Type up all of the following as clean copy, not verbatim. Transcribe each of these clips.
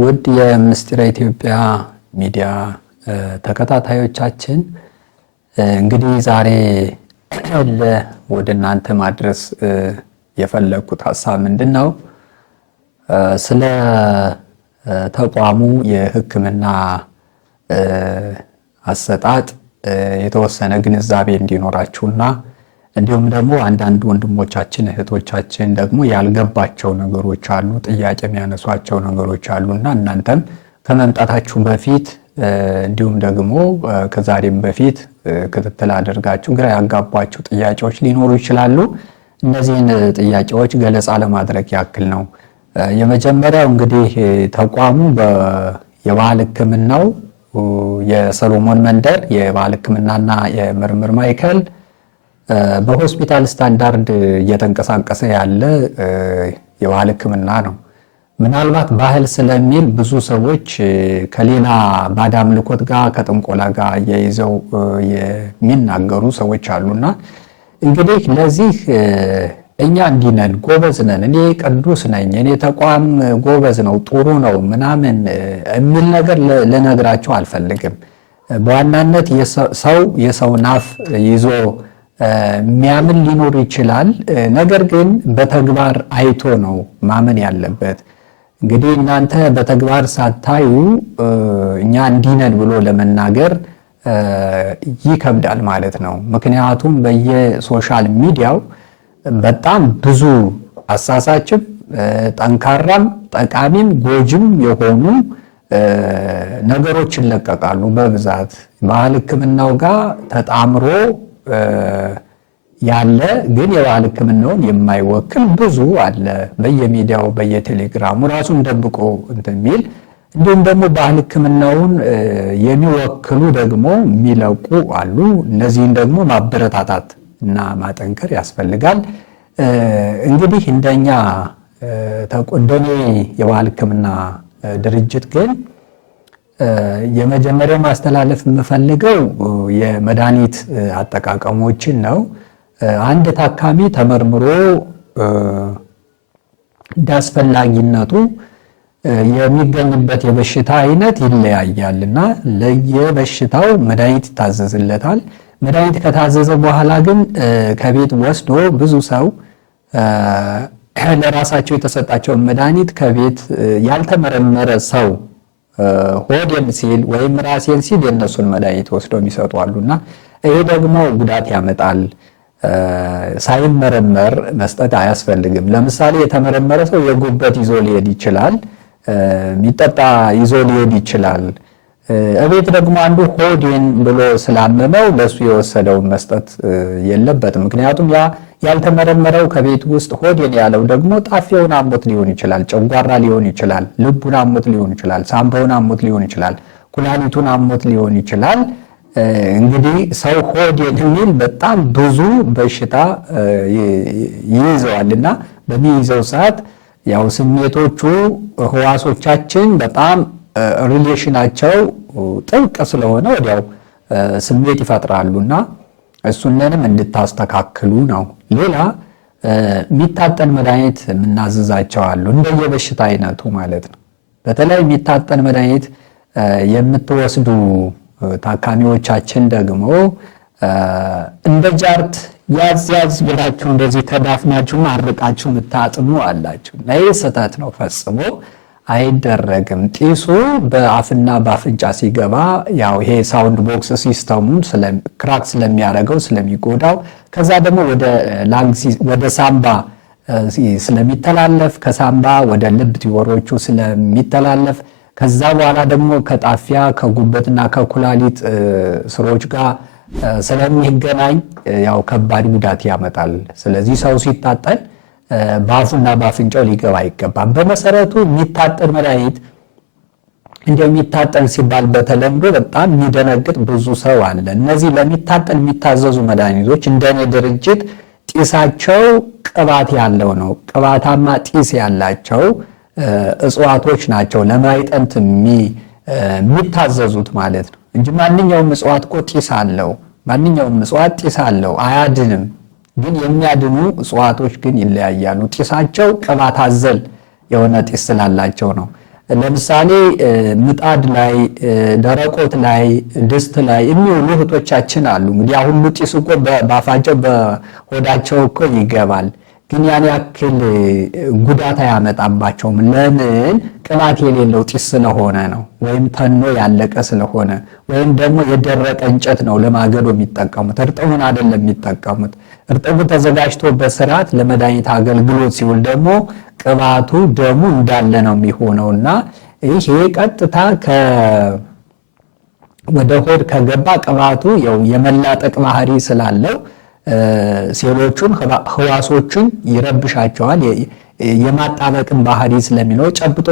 ውድ የምስጢረ ኢትዮጵያ ሚዲያ ተከታታዮቻችን እንግዲህ ዛሬ ወደ እናንተ ማድረስ የፈለኩት ሐሳብ ምንድነው? ስለ ተቋሙ የሕክምና አሰጣጥ የተወሰነ ግንዛቤ እንዲኖራችሁና እንዲሁም ደግሞ አንዳንድ ወንድሞቻችን እህቶቻችን ደግሞ ያልገባቸው ነገሮች አሉ፣ ጥያቄ የሚያነሷቸው ነገሮች አሉና እናንተም ከመምጣታችሁ በፊት እንዲሁም ደግሞ ከዛሬም በፊት ክትትል አድርጋችሁ ግራ ያጋባችሁ ጥያቄዎች ሊኖሩ ይችላሉ። እነዚህን ጥያቄዎች ገለጻ ለማድረግ ያክል ነው። የመጀመሪያው እንግዲህ ተቋሙ የባህል ሕክምናው የሰሎሞን መንደር የባህል ሕክምናና የምርምር ማዕከል በሆስፒታል ስታንዳርድ እየተንቀሳቀሰ ያለ የባህል ሕክምና ነው። ምናልባት ባህል ስለሚል ብዙ ሰዎች ከሌላ ባዕድ አምልኮት ጋር ከጥንቆላ ጋር እያይዘው የሚናገሩ ሰዎች አሉና እንግዲህ ለዚህ እኛ እንዲህ ነን፣ ጎበዝ ነን፣ እኔ ቅዱስ ነኝ፣ እኔ ተቋም ጎበዝ ነው፣ ጥሩ ነው ምናምን የሚል ነገር ልነግራቸው አልፈልግም። በዋናነት ሰው የሰውን አፍ ይዞ የሚያምን ሊኖር ይችላል። ነገር ግን በተግባር አይቶ ነው ማመን ያለበት። እንግዲህ እናንተ በተግባር ሳታዩ እኛ እንዲህ ነን ብሎ ለመናገር ይከብዳል ማለት ነው። ምክንያቱም በየሶሻል ሚዲያው በጣም ብዙ አሳሳችም ጠንካራም ጠቃሚም ጎጅም የሆኑ ነገሮች ይለቀቃሉ በብዛት ባህል ሕክምናው ጋር ተጣምሮ ያለ ግን የባህል ሕክምናውን የማይወክል ብዙ አለ። በየሚዲያው በየቴሌግራሙ ራሱን ደብቆ እንደሚል እንዲሁም ደግሞ ባህል ሕክምናውን የሚወክሉ ደግሞ የሚለቁ አሉ። እነዚህን ደግሞ ማበረታታት እና ማጠንከር ያስፈልጋል። እንግዲህ እንደኛ ተቆደኔ የባህል ሕክምና ድርጅት ግን የመጀመሪያው ማስተላለፍ የምፈልገው የመድኃኒት አጠቃቀሞችን ነው። አንድ ታካሚ ተመርምሮ እንዳስፈላጊነቱ የሚገኝበት የበሽታ አይነት ይለያያልና ለየበሽታው መድኃኒት ይታዘዝለታል። መድኃኒት ከታዘዘ በኋላ ግን ከቤት ወስዶ ብዙ ሰው ለራሳቸው የተሰጣቸውን መድኃኒት ከቤት ያልተመረመረ ሰው ሆዴን ሲል ወይም ራሴን ሲል የነሱን መድኃኒት ወስደው የሚሰጡ አሉና ይሄ ደግሞ ጉዳት ያመጣል። ሳይመረመር መስጠት አያስፈልግም። ለምሳሌ የተመረመረ ሰው የጉበት ይዞ ሊሄድ ይችላል፣ የሚጠጣ ይዞ ሊሄድ ይችላል። እቤት ደግሞ አንዱ ሆዴን ብሎ ስላመመው ለሱ የወሰደውን መስጠት የለበትም። ምክንያቱም ያ ያልተመረመረው ከቤት ውስጥ ሆዴን ያለው ደግሞ ጣፊያውን አሞት ሊሆን ይችላል፣ ጨጓራ ሊሆን ይችላል፣ ልቡን አሞት ሊሆን ይችላል፣ ሳምባውን አሞት ሊሆን ይችላል፣ ኩላሊቱን አሞት ሊሆን ይችላል። እንግዲህ ሰው ሆዴን የሚል በጣም ብዙ በሽታ ይይዘዋልና በሚይዘው ሰዓት ያው ስሜቶቹ ህዋሶቻችን በጣም ሪሌሽናቸው ጥብቅ ስለሆነ ወዲያው ስሜት ይፈጥራሉና እሱንንም እንድታስተካክሉ ነው። ሌላ የሚታጠን መድኃኒት የምናዝዛቸው አሉ፣ እንደየበሽታ አይነቱ ማለት ነው። በተለይ የሚታጠን መድኃኒት የምትወስዱ ታካሚዎቻችን ደግሞ እንደ ጃርት ያዝ ያዝ ብላችሁ እንደዚህ ተዳፍናችሁ አርቃችሁ የምታጥኑ አላችሁ። ይህ ስህተት ነው፣ ፈጽሞ አይደረግም። ጢሱ በአፍና በአፍንጫ ሲገባ ያው ይሄ ሳውንድ ቦክስ ሲስተሙን ክራክ ስለሚያደርገው ስለሚጎዳው፣ ከዛ ደግሞ ወደ ሳምባ ስለሚተላለፍ ከሳምባ ወደ ልብ ቲቦሮቹ ስለሚተላለፍ ከዛ በኋላ ደግሞ ከጣፊያ ከጉበትና ከኩላሊት ስሮች ጋር ስለሚገናኝ ያው ከባድ ጉዳት ያመጣል። ስለዚህ ሰው ሲታጠን በአፉና በአፍንጫው ሊገባ አይገባም። በመሰረቱ የሚታጠን መድኃኒት እንደሚታጠን ሲባል በተለምዶ በጣም የሚደነግጥ ብዙ ሰው አለ። እነዚህ ለሚታጠን የሚታዘዙ መድኃኒቶች እንደኔ ድርጅት ጢሳቸው ቅባት ያለው ነው። ቅባታማ ጢስ ያላቸው እጽዋቶች ናቸው ለማይጠንት የሚታዘዙት ማለት ነው እንጂ ማንኛውም እጽዋት እኮ ጢስ አለው። ማንኛውም እጽዋት ጢስ አለው፣ አያድንም። ግን የሚያድኑ እጽዋቶች ግን ይለያያሉ። ጢሳቸው ቅባት አዘል የሆነ ጢስ ስላላቸው ነው። ለምሳሌ ምጣድ ላይ፣ ደረቆት ላይ፣ ድስት ላይ የሚውሉ እህቶቻችን አሉ። እንግዲህ አሁን ጢስ እኮ በአፋቸው በሆዳቸው እኮ ይገባል፣ ግን ያን ያክል ጉዳት አያመጣባቸውም። ለምን? ቅባት የሌለው ጢስ ስለሆነ ነው፣ ወይም ተኖ ያለቀ ስለሆነ፣ ወይም ደግሞ የደረቀ እንጨት ነው ለማገዶ የሚጠቀሙት፣ እርጥቡን አይደለም የሚጠቀሙት። እርጥቡ ተዘጋጅቶ በስርዓት ለመድኃኒት አገልግሎት ሲውል ደግሞ ቅባቱ ደሙ እንዳለ ነው የሚሆነውና ይሄ ቀጥታ ወደ ሆድ ከገባ ቅባቱ ያው የመላጠቅ ባህሪ ስላለው ሴሎቹን ህዋሶችን ይረብሻቸዋል። የማጣበቅን ባህሪ ስለሚኖር ጨብጦ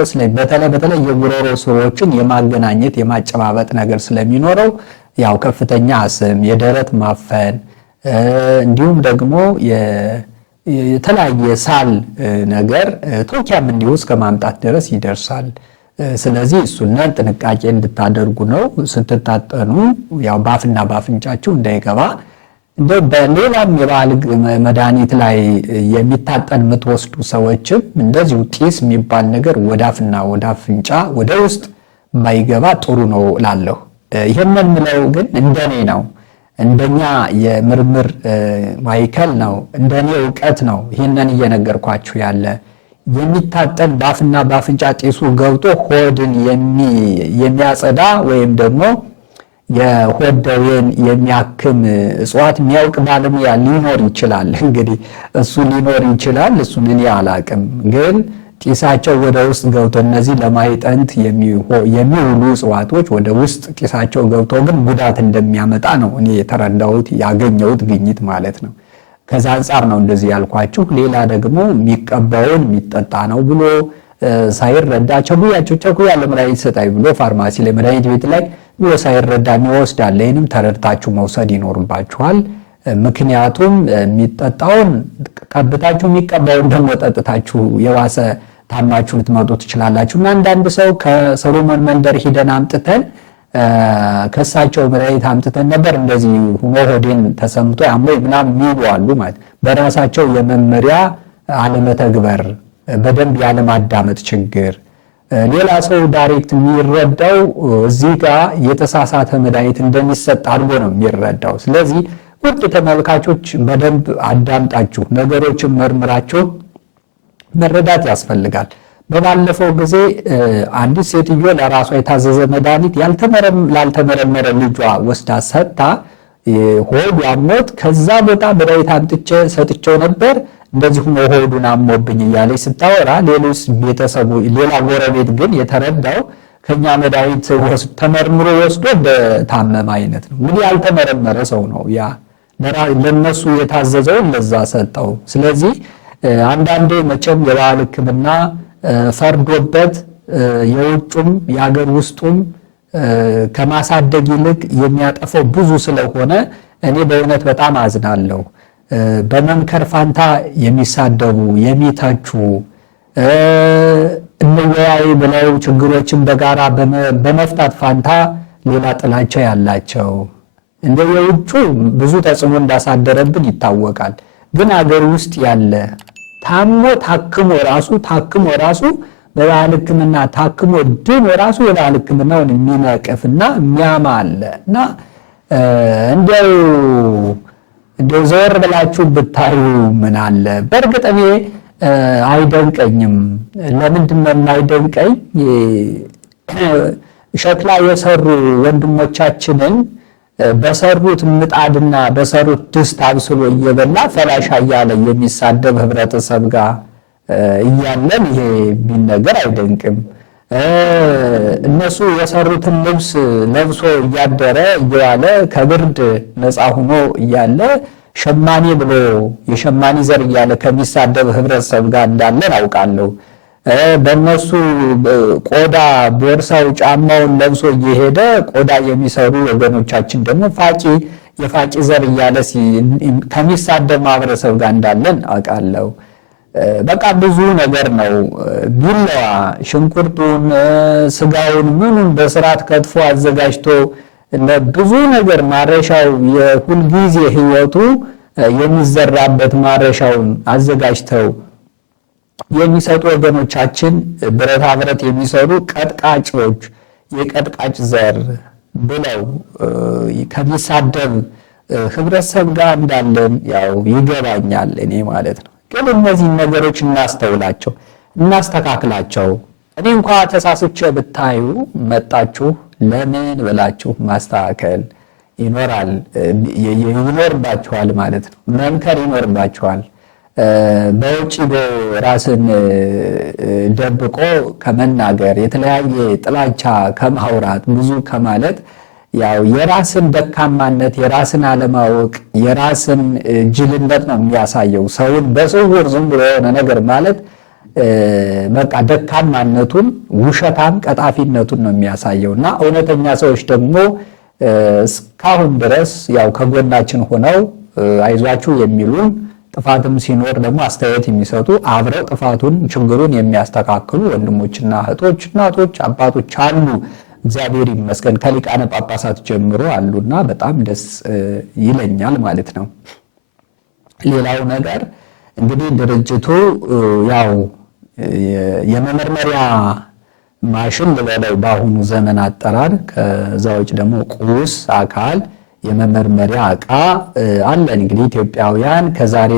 በተለይ የጉሮሮ ስሮችን የማገናኘት የማጨባበጥ ነገር ስለሚኖረው ያው ከፍተኛ አስም፣ የደረት ማፈን እንዲሁም ደግሞ የተለያየ ሳል ነገር ቶኪያም እንዲሁ እስከ ማምጣት ድረስ ይደርሳል። ስለዚህ እሱን ጥንቃቄ እንድታደርጉ ነው። ስትታጠኑ ያው ባፍና ባፍንጫችሁ እንዳይገባ። እንደ በሌላም የባህል መድኃኒት ላይ የሚታጠን የምትወስዱ ሰዎችም እንደዚሁ ጢስ የሚባል ነገር ወደ አፍና ወደ አፍንጫ ወደ ውስጥ ባይገባ ጥሩ ነው እላለሁ። ይህንን ምለው ግን እንደኔ ነው፣ እንደኛ የምርምር ማዕከል ነው፣ እንደኔ እውቀት ነው ይህንን እየነገርኳችሁ ያለ። የሚታጠን ባፍና ባፍንጫ ጢሱ ገብቶ ሆድን የሚያጸዳ ወይም ደግሞ የሆድ ደዌን የሚያክም እጽዋት የሚያውቅ ባለሙያ ሊኖር ይችላል። እንግዲህ እሱ ሊኖር ይችላል፣ እሱን እኔ አላቅም። ግን ጢሳቸው ወደ ውስጥ ገብቶ እነዚህ ለማይጠንት የሚውሉ እጽዋቶች ወደ ውስጥ ጢሳቸው ገብቶ ግን ጉዳት እንደሚያመጣ ነው እኔ የተረዳሁት ያገኘሁት ግኝት ማለት ነው። ከዛ አንጻር ነው እንደዚህ ያልኳችሁ። ሌላ ደግሞ የሚቀባውን የሚጠጣ ነው ብሎ ሳይረዳ ቸኩያ ለመድኃኒት ሰጣይ ብሎ ፋርማሲ ላይ መድኃኒት ቤት ላይ ብሎ ሳይረዳ የሚወስዳል። ይህንም ተረድታችሁ መውሰድ ይኖርባችኋል። ምክንያቱም የሚጠጣውን ቀብታችሁ የሚቀባውን ደግሞ ጠጥታችሁ የባሰ ታማችሁ ልትመጡ ትችላላችሁ። እና አንዳንድ ሰው ከሰሎሞን መንደር ሂደን አምጥተን ከሳቸው መድኃኒት አምጥተን ነበር እንደዚህ ሆኖ ሆዴን ተሰምቶ ያሞኝ ምናምን የሚሉ አሉ። ማለት በራሳቸው የመመሪያ አለመተግበር፣ በደንብ ያለማዳመጥ ችግር። ሌላ ሰው ዳይሬክት የሚረዳው እዚህ ጋር የተሳሳተ መድኃኒት እንደሚሰጥ አድርጎ ነው የሚረዳው። ስለዚህ ውድ ተመልካቾች በደንብ አዳምጣችሁ ነገሮችን መርምራችሁ መረዳት ያስፈልጋል። በባለፈው ጊዜ አንዲት ሴትዮ ለራሷ የታዘዘ መድኃኒት ላልተመረመረ ልጇ ወስዳ ሰጥታ ሆዱ አሞት ከዛ ቦታ መድኃኒት አምጥቼ ሰጥቼው ነበር እንደዚህ ሆኖ ሆዱን አሞብኝ እያለች ስታወራ ሌሎች ቤተሰቡ ሌላ ጎረቤት ግን የተረዳው ከኛ መድኃኒት ተመርምሮ ወስዶ በታመመ አይነት ነው። እንግዲህ ያልተመረመረ ሰው ነው ያ ለነሱ የታዘዘውን ለዛ ሰጠው። ስለዚህ አንዳንዴ መቼም የባህል ሕክምና ፈርዶበት የውጩም የሀገር ውስጡም ከማሳደግ ይልቅ የሚያጠፈው ብዙ ስለሆነ እኔ በእውነት በጣም አዝናለሁ። በመምከር ፋንታ የሚሳደቡ የሚተቹ እንወያይ ብለው ችግሮችን በጋራ በመፍታት ፋንታ ሌላ ጥላቻ ያላቸው እንደ የውጩ ብዙ ተጽዕኖ እንዳሳደረብን ይታወቃል። ግን አገር ውስጥ ያለ ታክሞ ራሱ በባህል ሕክምና ታክሞ ድኖ ራሱ የባህል ሕክምናውን የሚነቅፍና የሚያማ አለ እና እንደው ዘወር ብላችሁ ብታዩ ምን አለ። በእርግጥ እኔ አይደንቀኝም። ለምንድን ነው የማይደንቀኝ? ሸክላ የሰሩ ወንድሞቻችንን በሰሩት ምጣድና በሰሩት ድስት አብስሎ እየበላ ፈላሻ እያለ የሚሳደብ ህብረተሰብ ጋር እያለን ይሄ ቢነገር አይደንቅም። እነሱ የሰሩትን ልብስ ለብሶ እያደረ እየዋለ ከብርድ ነፃ ሆኖ እያለ ሸማኔ ብሎ የሸማኔ ዘር እያለ ከሚሳደብ ህብረተሰብ ጋር እንዳለን አውቃለሁ። በእነሱ ቆዳ ቦርሳው ጫማውን ለብሶ እየሄደ ቆዳ የሚሰሩ ወገኖቻችን ደግሞ የፋቂ ዘር እያለ ከሚሳደብ ማህበረሰብ ጋር እንዳለን አውቃለሁ። በቃ ብዙ ነገር ነው። ቢላዋ ሽንኩርቱን፣ ስጋውን፣ ምኑን በስርዓት ከትፎ አዘጋጅቶ ብዙ ነገር ማረሻው የሁልጊዜ ህይወቱ የሚዘራበት ማረሻውን አዘጋጅተው የሚሰጡ ወገኖቻችን ብረታ ብረት የሚሰሩ ቀጥቃጮች የቀጥቃጭ ዘር ብለው ከሚሳደብ ህብረተሰብ ጋር እንዳለን ያው ይገባኛል እኔ ማለት ነው። ግን እነዚህ ነገሮች እናስተውላቸው፣ እናስተካክላቸው። እኔ እንኳ ተሳስቼ ብታዩ መጣችሁ ለምን ብላችሁ ማስተካከል ይኖርባችኋል ማለት ነው። መምከር ይኖርባችኋል። በውጭ ራስን ደብቆ ከመናገር የተለያየ ጥላቻ ከማውራት ብዙ ከማለት ያው የራስን ደካማነት የራስን አለማወቅ የራስን ጅልነት ነው የሚያሳየው። ሰውን በስውር ዝም ብሎ የሆነ ነገር ማለት በቃ ደካማነቱን ውሸታም ቀጣፊነቱን ነው የሚያሳየው። እና እውነተኛ ሰዎች ደግሞ እስካሁን ድረስ ያው ከጎናችን ሆነው አይዟችሁ የሚሉን ጥፋትም ሲኖር ደግሞ አስተያየት የሚሰጡ አብረው ጥፋቱን ችግሩን የሚያስተካክሉ ወንድሞችና እህቶች እናቶች አባቶች አሉ። እግዚአብሔር ይመስገን ከሊቃነ ጳጳሳት ጀምሮ አሉና በጣም ደስ ይለኛል ማለት ነው። ሌላው ነገር እንግዲህ ድርጅቱ ያው የመመርመሪያ ማሽን ልበለው በአሁኑ ዘመን አጠራር፣ ከዛ ውጭ ደግሞ ቁስ አካል የመመርመሪያ ዕቃ አለን። እንግዲህ ኢትዮጵያውያን ከዛሬ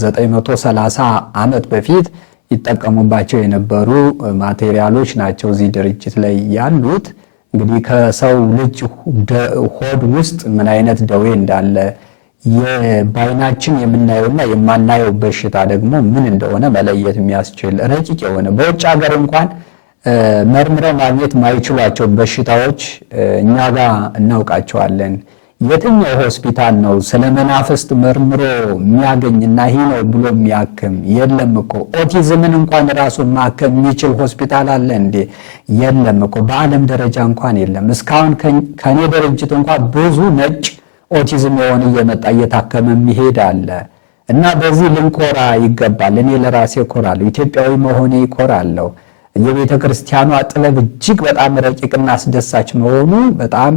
930 ዓመት በፊት ይጠቀሙባቸው የነበሩ ማቴሪያሎች ናቸው እዚህ ድርጅት ላይ ያሉት። እንግዲህ ከሰው ልጅ ሆድ ውስጥ ምን አይነት ደዌ እንዳለ በዓይናችን የምናየውና የማናየው በሽታ ደግሞ ምን እንደሆነ መለየት የሚያስችል ረቂቅ የሆነ በውጭ ሀገር እንኳን መርምረው ማግኘት ማይችሏቸው በሽታዎች እኛ ጋር እናውቃቸዋለን። የትኛው ሆስፒታል ነው ስለ መናፍስት መርምሮ የሚያገኝና ይሄ ነው ብሎ የሚያክም? የለም እኮ። ኦቲዝምን እንኳን ራሱ ማከም የሚችል ሆስፒታል አለ እንዴ? የለም እኮ። በዓለም ደረጃ እንኳን የለም። እስካሁን ከኔ ድርጅት እንኳን ብዙ ነጭ ኦቲዝም የሆነ እየመጣ እየታከመ የሚሄድ አለ። እና በዚህ ልንኮራ ይገባል። እኔ ለራሴ ኮራለሁ፣ ኢትዮጵያዊ መሆኔ ኮራለሁ። የቤተ ክርስቲያኗ ጥበብ እጅግ በጣም ረቂቅና አስደሳች መሆኑ በጣም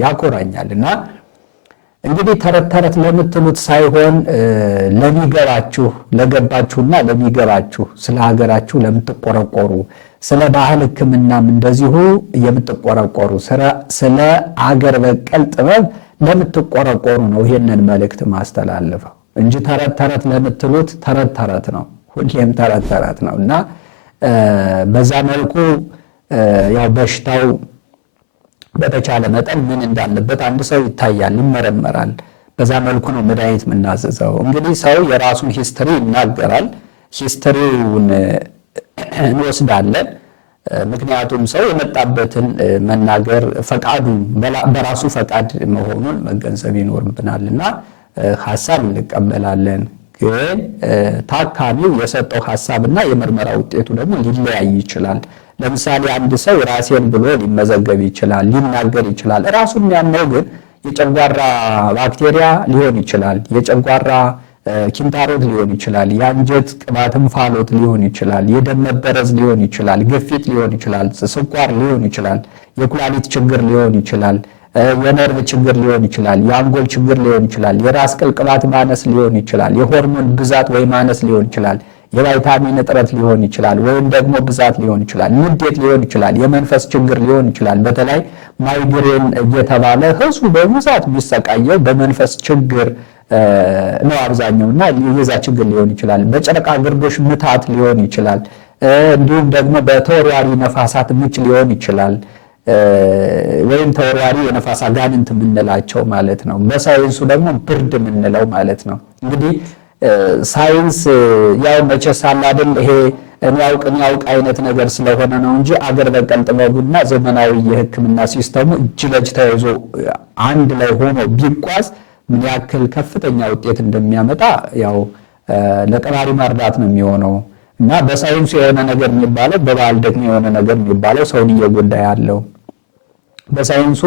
ያኮራኛል። እና እንግዲህ ተረት ተረት ለምትሉት ሳይሆን ለሚገባችሁ ለገባችሁና ለሚገባችሁ ስለ ሀገራችሁ ለምትቆረቆሩ ስለ ባህል ሕክምናም እንደዚሁ የምትቆረቆሩ ስለ አገር በቀል ጥበብ ለምትቆረቆሩ ነው ይሄንን መልእክት ማስተላለፈው እንጂ ተረት ተረት ለምትሉት ተረት ተረት ነው፣ ሁሌም ተረት ተረት ነው። እና በዛ መልኩ ያው በሽታው በተቻለ መጠን ምን እንዳለበት አንድ ሰው ይታያል፣ ይመረመራል። በዛ መልኩ ነው መድኃኒት የምናዘዘው። እንግዲህ ሰው የራሱን ሂስትሪ ይናገራል፣ ሂስትሪውን እንወስዳለን። ምክንያቱም ሰው የመጣበትን መናገር ፈቃዱ በራሱ ፈቃድ መሆኑን መገንዘብ ይኖርብናልና ሐሳብ እንቀበላለን። ግን ታካሚው የሰጠው ሐሳብና የምርመራ ውጤቱ ደግሞ ሊለያይ ይችላል። ለምሳሌ አንድ ሰው ራሴን ብሎ ሊመዘገብ ይችላል፣ ሊናገር ይችላል። ራሱን ያለው ግን የጨጓራ ባክቴሪያ ሊሆን ይችላል፣ የጨጓራ ኪንታሮት ሊሆን ይችላል፣ የአንጀት ቅባት እንፋሎት ሊሆን ይችላል፣ የደም መበረዝ ሊሆን ይችላል፣ ግፊት ሊሆን ይችላል፣ ስኳር ሊሆን ይችላል፣ የኩላሊት ችግር ሊሆን ይችላል፣ የነርቭ ችግር ሊሆን ይችላል፣ የአንጎል ችግር ሊሆን ይችላል፣ የራስ ቅል ቅባት ማነስ ሊሆን ይችላል፣ የሆርሞን ብዛት ወይ ማነስ ሊሆን ይችላል፣ የቫይታሚን እጥረት ሊሆን ይችላል፣ ወይም ደግሞ ብዛት ሊሆን ይችላል፣ ንዴት ሊሆን ይችላል፣ የመንፈስ ችግር ሊሆን ይችላል። በተለይ ማይግሬን እየተባለ ህዝቡ በብዛት የሚሰቃየው በመንፈስ ችግር ነው አብዛኛውና የዛ ችግር ሊሆን ይችላል። በጨረቃ ግርዶሽ ምታት ሊሆን ይችላል። እንዲሁም ደግሞ በተወርዋሪ ነፋሳት ምች ሊሆን ይችላል። ወይም ተወርዋሪ የነፋስ አጋንንት የምንላቸው ማለት ነው። በሳይንሱ ደግሞ ብርድ የምንለው ማለት ነው። እንግዲህ ሳይንስ ያው መቼስ አለ አይደል ይሄ እኔ ያውቅ አይነት ነገር ስለሆነ ነው እንጂ አገር በቀል ጥበቡና ዘመናዊ የሕክምና ሲስተሙ እጅ ለእጅ ተያይዞ አንድ ላይ ሆኖ ቢጓዝ ምን ያክል ከፍተኛ ውጤት እንደሚያመጣ ያው ለቀባሪ ማርዳት ነው የሚሆነው። እና በሳይንሱ የሆነ ነገር የሚባለው በባህል ደግሞ የሆነ ነገር የሚባለው ሰውን እየጎዳ ያለው በሳይንሱ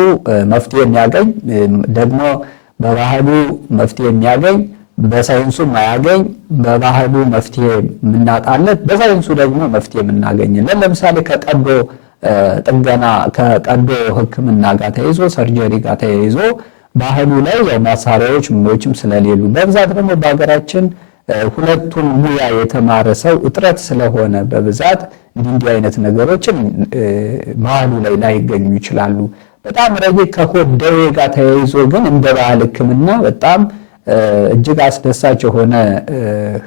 መፍትሄ የሚያገኝ ደግሞ በባህሉ መፍትሄ የሚያገኝ በሳይንሱ ማያገኝ በባህሉ መፍትሄ የምናጣለት በሳይንሱ ደግሞ መፍትሄ የምናገኝለት። ለምሳሌ ከቀዶ ጥገና ከቀዶ ሕክምና ጋር ተያይዞ ሰርጀሪ ጋር ተያይዞ ባህሉ ላይ የማሳሪያዎች ምኖችም ስለሌሉ በብዛት ደግሞ በሀገራችን ሁለቱን ሙያ የተማረ ሰው እጥረት ስለሆነ በብዛት እንዲህ አይነት ነገሮችን ባህሉ ላይ ላይገኙ ይችላሉ። በጣም ረቂቅ ከሆድ ደዌ ጋር ተያይዞ ግን እንደ ባህል ሕክምና በጣም እጅግ አስደሳች የሆነ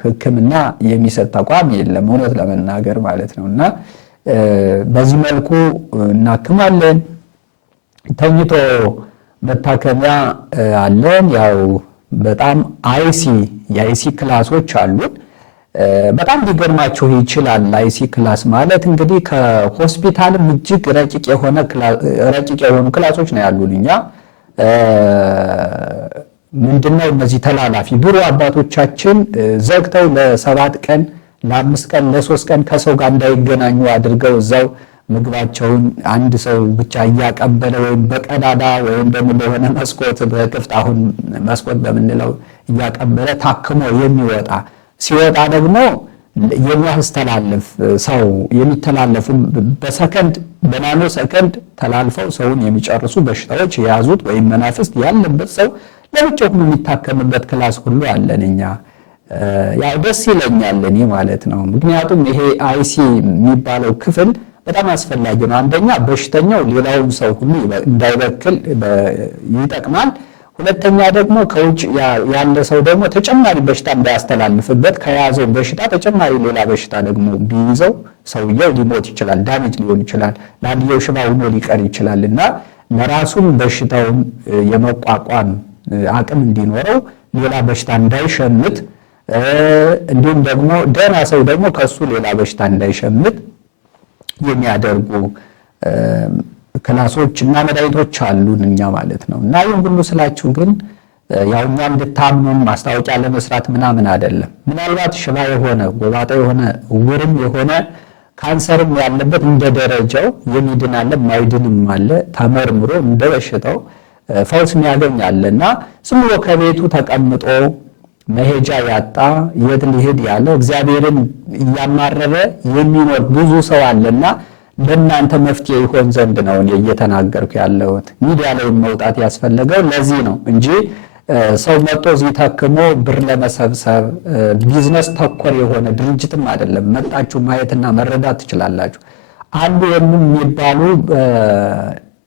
ሕክምና የሚሰጥ ተቋም የለም እውነት ለመናገር ማለት ነውና በዚህ መልኩ እናክማለን። ተኝቶ መታከሚያ አለን። ያው በጣም የአይሲ ክላሶች አሉን። በጣም ሊገርማችሁ ይችላል። አይሲ ክላስ ማለት እንግዲህ ከሆስፒታልም እጅግ ረቂቅ የሆኑ ክላሶች ነው ያሉን እኛ። ምንድነው እነዚህ ተላላፊ ድሮ አባቶቻችን ዘግተው ለ7 ቀን ለ5 ቀን ለ3 ቀን ከሰው ጋር እንዳይገናኙ አድርገው እዛው ምግባቸውን አንድ ሰው ብቻ እያቀበለ ወይም በቀዳዳ ወይም ደግሞ በሆነ መስኮት በክፍት አሁን መስኮት በምንለው እያቀበለ ታክሞ የሚወጣ ሲወጣ ደግሞ የሚያስተላልፍ ሰው የሚተላለፉ በሰከንድ በናኖ ሰከንድ ተላልፈው ሰውን የሚጨርሱ በሽታዎች የያዙት ወይም መናፍስት ያለበት ሰው ለብቻው የሚታከምበት ክላስ ሁሉ አለን እኛ። ያው ደስ ይለኛል እኔ ማለት ነው። ምክንያቱም ይሄ አይሲ የሚባለው ክፍል በጣም አስፈላጊ ነው። አንደኛ በሽተኛው ሌላውን ሰው ሁሉ እንዳይበክል ይጠቅማል። ሁለተኛ ደግሞ ከውጭ ያለ ሰው ደግሞ ተጨማሪ በሽታ እንዳያስተላልፍበት ከያዘው በሽታ ተጨማሪ ሌላ በሽታ ደግሞ ቢይዘው ሰውየው ሊሞት ይችላል፣ ዳሜጅ ሊሆን ይችላል፣ ለአንድየው ሽባ ሆኖ ሊቀር ይችላልና ለራሱም በሽታውን የመቋቋም አቅም እንዲኖረው ሌላ በሽታ እንዳይሸምት እንዲሁም ደግሞ ደህና ሰው ደግሞ ከሱ ሌላ በሽታ እንዳይሸምት የሚያደርጉ ክላሶች እና መድኃኒቶች አሉን እኛ ማለት ነው። እና ይህን ሁሉ ስላችሁ ግን ያው እኛ እንድታምኑን ማስታወቂያ ለመስራት ምናምን አይደለም። ምናልባት ሽባ የሆነ ጎባጣ የሆነ ውርም የሆነ ካንሰርም ያለበት እንደ ደረጃው የሚድን አለ፣ ማይድንም አለ። ተመርምሮ እንደ በሽታው ፈውስ የሚያገኝ አለና ዝም ብሎ ከቤቱ ተቀምጦ መሄጃ ያጣ የት ሊሄድ ያለ እግዚአብሔርን እያማረረ የሚኖር ብዙ ሰው አለና ለእናንተ መፍትሄ ይሆን ዘንድ ነው እኔ እየተናገርኩ ያለሁት። ሚዲያ ላይ መውጣት ያስፈለገው ለዚህ ነው እንጂ ሰው መጥቶ እዚህ ታክሞ ብር ለመሰብሰብ ቢዝነስ ተኮር የሆነ ድርጅትም አይደለም። መጣችሁ ማየትና መረዳት ትችላላችሁ። አንዱ የሚባሉ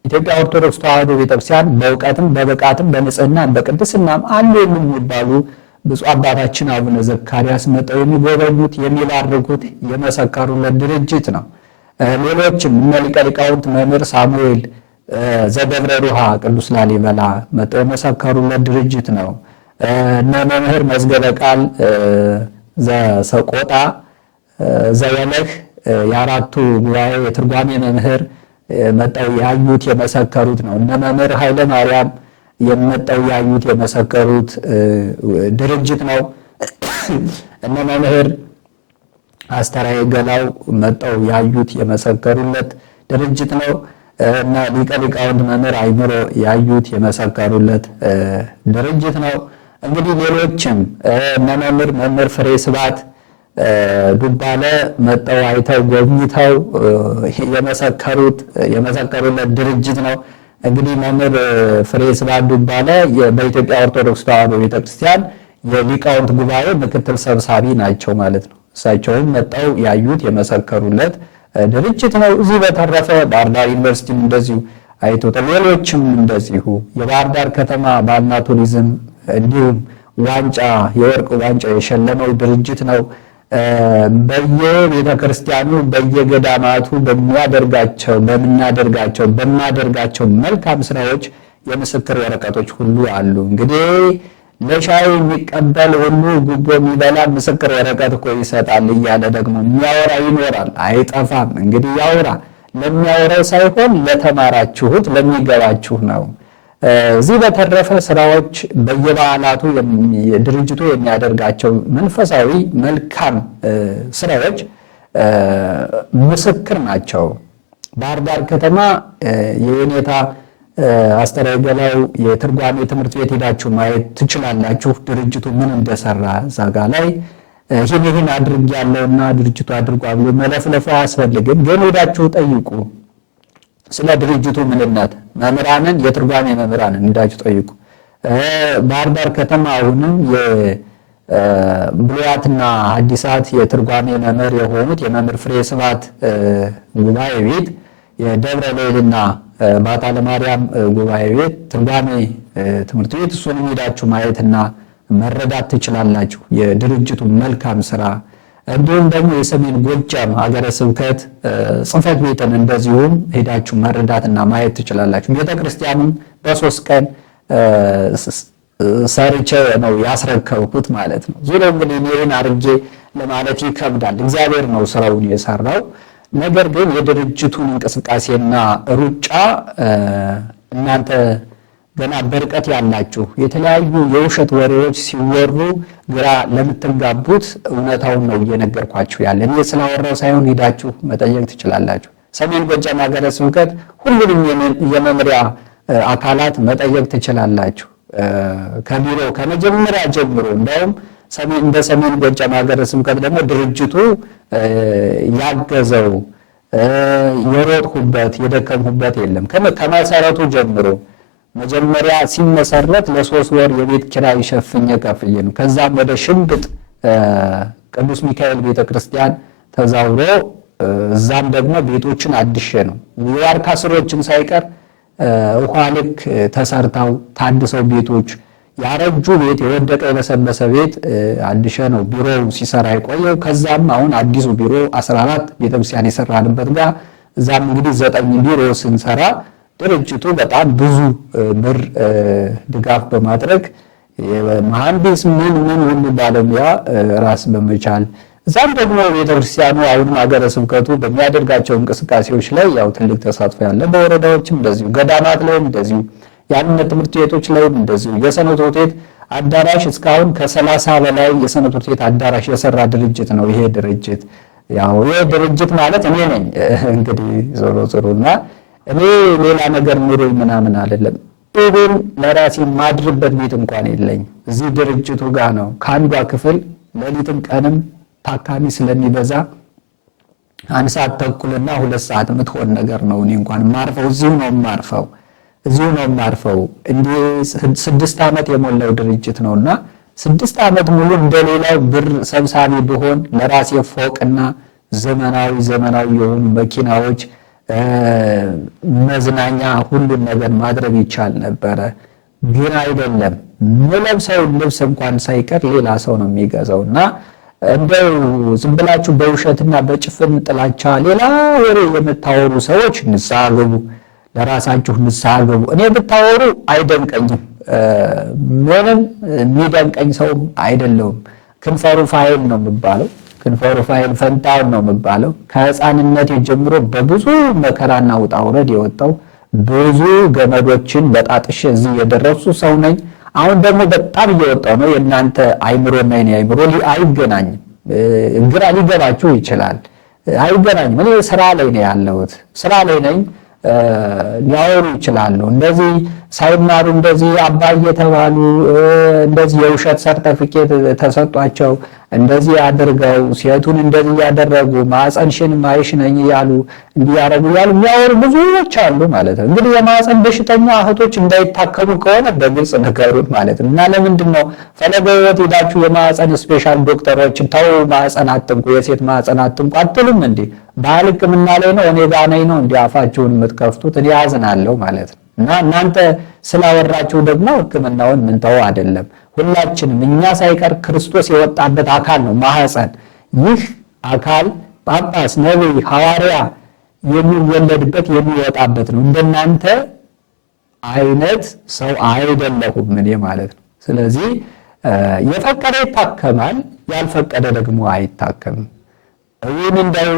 ኢትዮጵያ ኦርቶዶክስ ተዋሕዶ ቤተክርስቲያን በእውቀትም በብቃትም በንጽህናም በቅድስናም አንዱ የሚባሉ ብፁዕ አባታችን አቡነ ዘካርያስ መጥተው የሚጎበኙት የሚባርኩት የመሰከሩለት ድርጅት ነው። ሌሎችም እነ ሊቀ ሊቃውንት መምህር ሳሙኤል ዘደብረ ሩሃ ቅዱስ ላሊበላ መጥተው የመሰከሩለት ድርጅት ነው። እነ መምህር መዝገበ ቃል ዘሰቆጣ ዘወለህ የአራቱ ጉባኤ የትርጓሜ መምህር መጥተው ያዩት የመሰከሩት ነው። እነ መምህር ኃይለ ማርያም የመጣው ያዩት የመሰከሩት ድርጅት ነው። እነ መምህር አስተራየ ገላው መጣው ያዩት የመሰከሩለት ድርጅት ነው። እና ሊቀ ሊቃውንት መምህር አይምሮ ያዩት የመሰከሩለት ድርጅት ነው። እንግዲህ ሌሎችም እነ መምህር ፍሬ ስብሐት ዱባለ መጣው አይተው ጎብኝተው የመሰከሩለት ድርጅት ነው። እንግዲህ መምህር ፍሬ ስብሐት ዱባለ በኢትዮጵያ ኦርቶዶክስ ተዋሕዶ ቤተክርስቲያን የሊቃውንት ጉባኤ ምክትል ሰብሳቢ ናቸው ማለት ነው። እሳቸውም መጣው ያዩት የመሰከሩለት ድርጅት ነው። እዚህ በተረፈ ባህር ዳር ዩኒቨርሲቲም እንደዚሁ አይቶት፣ ሌሎችም እንደዚሁ የባህር ዳር ከተማ ባህልና ቱሪዝም እንዲሁም የወርቅ ዋንጫ የሸለመው ድርጅት ነው። በየቤተ ክርስቲያኑ በየገዳማቱ በማደርጋቸው መልካም ስራዎች የምስክር ወረቀቶች ሁሉ አሉ። እንግዲህ ለሻይ የሚቀበል ሁሉ ጉቦ የሚበላ ምስክር ወረቀት እኮ ይሰጣል እያለ ደግሞ የሚያወራ ይኖራል፣ አይጠፋም። እንግዲህ ያወራ ለሚያወራው ሳይሆን ለተማራችሁት ለሚገባችሁ ነው። እዚህ በተረፈ ስራዎች በየበዓላቱ ድርጅቱ የሚያደርጋቸው መንፈሳዊ መልካም ስራዎች ምስክር ናቸው። ባህር ዳር ከተማ የኔታ አስተራየ ገላው የትርጓሜ ትምህርት ቤት ሄዳችሁ ማየት ትችላላችሁ። ድርጅቱ ምን እንደሰራ ዛጋ ላይ ይህን አድርጌያለሁና ድርጅቱ አድርጓል ብሎ መለፍለፍ አያስፈልግም። ግን ሄዳችሁ ጠይቁ። ስለ ድርጅቱ ምንነት መምህራንን የትርጓሜ መምህራንን ሄዳችሁ ጠይቁ። ባህር ዳር ከተማ አሁንም ብሉያትና ሐዲሳት የትርጓሜ መምህር የሆኑት የመምህር ፍሬ ስብሐት ጉባኤ ቤት፣ የደብረ ሌልና ባታ ለማርያም ጉባኤ ቤት ትርጓሜ ትምህርት ቤት እሱንም ሄዳችሁ ማየትና መረዳት ትችላላችሁ የድርጅቱ መልካም ስራ። እንዲሁም ደግሞ የሰሜን ጎጃም ሀገረ ስብከት ጽሕፈት ቤትን እንደዚሁም ሄዳችሁ መረዳትና ማየት ትችላላችሁ። ቤተክርስቲያኑን በ3 ቀን ሰርቼ ነው ያስረከብኩት ማለት ነው። ዙሮ እንግዲህ እኔን አርጌ ለማለት ይከብዳል። እግዚአብሔር ነው ስራውን የሰራው። ነገር ግን የድርጅቱን እንቅስቃሴና ሩጫ እናንተ ገና በርቀት ያላችሁ የተለያዩ የውሸት ወሬዎች ሲወሩ ግራ ለምትጋቡት እውነታውን ነው እየነገርኳችሁ ያለ። እኔ ስላወራው ሳይሆን ሄዳችሁ መጠየቅ ትችላላችሁ። ሰሜን ጎጃም ሀገረ ስብከት ሁሉንም የመምሪያ አካላት መጠየቅ ትችላላችሁ። ከቢሮ ከመጀመሪያ ጀምሮ እንደውም እንደ ሰሜን ጎጃም ሀገረ ስብከት ደግሞ ድርጅቱ ያገዘው የሮጥኩበት የደከምኩበት የለም። ከመሰረቱ ጀምሮ መጀመሪያ ሲመሰረት ለ3 ወር የቤት ኪራይ ሸፍኜ ከፍዬ ነው። ከዛም ወደ ሽምብጥ ቅዱስ ሚካኤል ቤተክርስቲያን ተዛውሮ እዛም ደግሞ ቤቶችን አድሼ ነው የዋርካ ስሮችን ሳይቀር ውሃ ልክ ተሰርተው ታድሰው ቤቶች ያረጁ ቤት የወደቀ የበሰበሰ ቤት አድሼ ነው ቢሮው ሲሰራ የቆየው። ከዛም አሁን አዲሱ ቢሮ 14 ቤተክርስቲያን የሰራንበት ጋር እዛም እንግዲህ 9 ቢሮ ስንሰራ ድርጅቱ በጣም ብዙ ብር ድጋፍ በማድረግ መሐንዲስ ምን ሁሉ ባለሙያ ራስ በመቻል እዛም ደግሞ ቤተክርስቲያኑ አሁንም ሀገረ ስብከቱ በሚያደርጋቸው እንቅስቃሴዎች ላይ ያው ትልቅ ተሳትፎ ያለ፣ በወረዳዎችም እንደዚሁ፣ ገዳማት ላይም እንደዚሁ፣ የአንድነት ትምህርት ቤቶች ላይም እንደዚሁ፣ የሰንበት ትምህርት ቤት አዳራሽ እስካሁን ከ30 በላይ የሰንበት ትምህርት ቤት አዳራሽ የሰራ ድርጅት ነው ይሄ ድርጅት። ያው ይሄ ድርጅት ማለት እኔ ነኝ እንግዲህ ዞሮና እኔ ሌላ ነገር ኑሮኝ ምናምን አይደለም። ኢቭን ለራሴ ማድርበት ቤት እንኳን የለኝ። እዚህ ድርጅቱ ጋር ነው ከአንዷ ክፍል ሌሊትም ቀንም ታካሚ ስለሚበዛ 1 ሰዓት ተኩልና 2 ሰዓት የምትሆን ነገር ነው። እኔ እንኳን ማርፈው እዚሁ ነው ማርፈው። እንዴ 6 ዓመት የሞላው ድርጅት ነውና 6 ዓመት ሙሉ እንደሌላው ብር ሰብሳቢ ብሆን ለራሴ ፎቅና ዘመናዊ የሆኑ መኪናዎች መዝናኛ ሁሉን ነገር ማድረግ ይቻል ነበረ። ግን አይደለም። ምለብሰው ልብስ እንኳን ሳይቀር ሌላ ሰው ነው የሚገዛውና እንደው ዝም ብላችሁ በውሸትና በጭፍን ጥላቻ ሌላ ወሬ የምታወሩ ሰዎች ንስሐ ግቡ፣ ለራሳችሁ ንስሐ ግቡ። እኔ ብታወሩ አይደንቀኝም፣ ምንም የሚደንቀኝ ሰው አይደለሁም። ክንፈሩ ፋይል ነው የሚባለው፣ ክንፈሩ ፋይል ፈንታውን ነው የሚባለው። ከሕፃንነት ጀምሮ በብዙ መከራና ውጣ ውረድ የወጣው ብዙ ገመዶችን በጣጥሽ እዚህ የደረሱ ሰው ነኝ። አሁን ደግሞ በጣም እየወጣው ነው። የእናንተ አይምሮና የኔ አይምሮ አይገናኝም። ግራ ሊገባችሁ ይችላል። አይገናኝም። እኔ ስራ ላይ ነው ያለሁት፣ ስራ ላይ ነኝ። ሊያወሩ ይችላሉ። እንደዚህ ሳይማሩ እንደዚህ አባዬ የተባሉ እንደዚህ የውሸት ሰርተፊኬት ተሰጧቸው እንደዚህ አድርገው ሴቱን እንደዚህ ያደረጉ ማህፀንሽን ማይሽ ነኝ ያሉ እንዲያረጉ ያሉ የሚያወሩ ብዙዎች አሉ ማለት ነው። እንግዲህ የማህፀን በሽተኛ እህቶች እንዳይታከሙ ከሆነ በግልጽ ነገሩት ማለት ነው። እና ለምንድን ነው ፈለገ ሕይወት ሄዳችሁ የማህፀን ስፔሻል ዶክተሮችን ተው ማህፀን አትንኩ፣ የሴት ማህፀን አትንኩ አትሉም እንዴ? ባህል ሕክምና ላይ ነው እኔ ጋር ነኝ ነው እንዲህ አፋችሁን የምትከፍቱት? እኔ ያዝናለሁ ማለት ነው። እና እናንተ ስላወራችሁ ደግሞ ሕክምናውን ምንተው አይደለም። ሁላችንም እኛ ሳይቀር ክርስቶስ የወጣበት አካል ነው ማህፀን። ይህ አካል ጳጳስ፣ ነቢይ፣ ሐዋርያ የሚወለድበት የሚወጣበት ነው። እንደናንተ አይነት ሰው አይደለሁም እኔ ማለት ነው። ስለዚህ የፈቀደ ይታከማል፣ ያልፈቀደ ደግሞ አይታከምም። እውን እንደው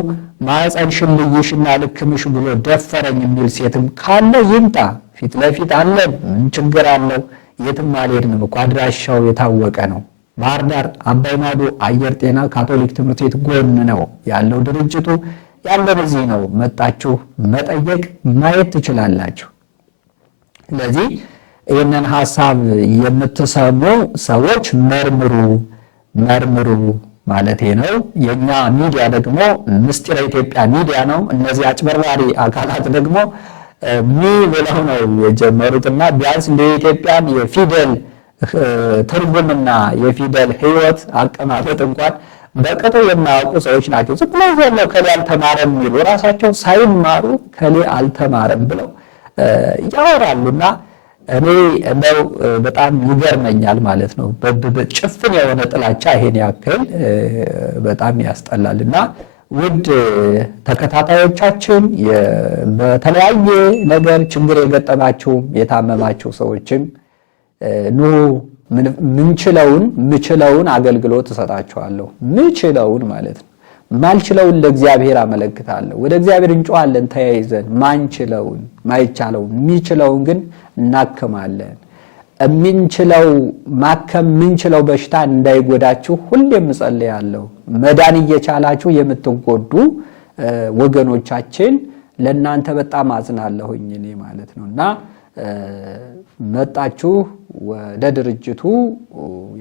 ማህፀንሽን ልይሽና ልክምሽ ብሎ ደፈረኝ የሚል ሴትም ካለ ይምጣ፣ ፊት ለፊት አለ። ምን ችግር አለው? የትም አልሄድንም እኮ አድራሻው የታወቀ ነው። ባህር ዳር አባይ ማዶ አየር ጤና ካቶሊክ ትምህርት ቤት ጎን ነው ያለው ድርጅቱ። ያለን እዚህ ነው። መጣችሁ መጠየቅ ማየት ትችላላችሁ። ስለዚህ ይህንን ሐሳብ የምትሰሙ ሰዎች መርምሩ ማለቴ ነው። የኛ ሚዲያ ደግሞ ምስጢረ ኢትዮጵያ ሚዲያ ነው። እነዚህ አጭበርባሪ አካላት ደግሞ ብለው ነው የጀመሩትና ቢያንስ እንደ ኢትዮጵያን የፊደል ትርጉምና የፊደል ህይወት አቀማመጥ እንኳን በቅጡ የማያውቁ ሰዎች ናቸው። ዝም ብለው ከሌ አልተማረም የሚሉ ራሳቸው ሳይማሩ ከሌ አልተማረም ብለው ያወራሉና እኔ እንደው በጣም ይገርመኛል ማለት ነው። ጭፍን የሆነ ጥላቻ ይሄን ያክል በጣም ያስጠላልና ውድ ተከታታዮቻችን በተለያየ ነገር ችግር የገጠማችሁም የታመማችሁ ሰዎችም ኑ ምችለውን አገልግሎት እሰጣችኋለሁ። ምችለውን ማለት ነው። ማልችለውን ለእግዚአብሔር አመለክታለሁ። ወደ እግዚአብሔር እንጮሃለን ተያይዘን ማንችለውን ማይቻለውን የሚችለውን ግን እናከማለን። ማከም ምንችለው በሽታ እንዳይጎዳችሁ ሁሌም እጸልያለሁ። መዳን እየቻላችሁ የምትጎዱ ወገኖቻችን ለእናንተ በጣም አዝናለሁኝ እኔ ማለት ነውና መጣችሁ ወደ ድርጅቱ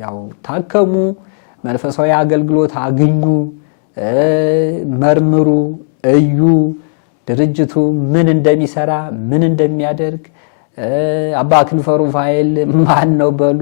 ያው ታከሙ፣ መንፈሳዊ አገልግሎት አግኙ፣ መርምሩ፣ እዩ። ድርጅቱ ምን እንደሚሰራ ምን እንደሚያደርግ አባ ክንፈ ሩፋኤል ማን ነው በሉ።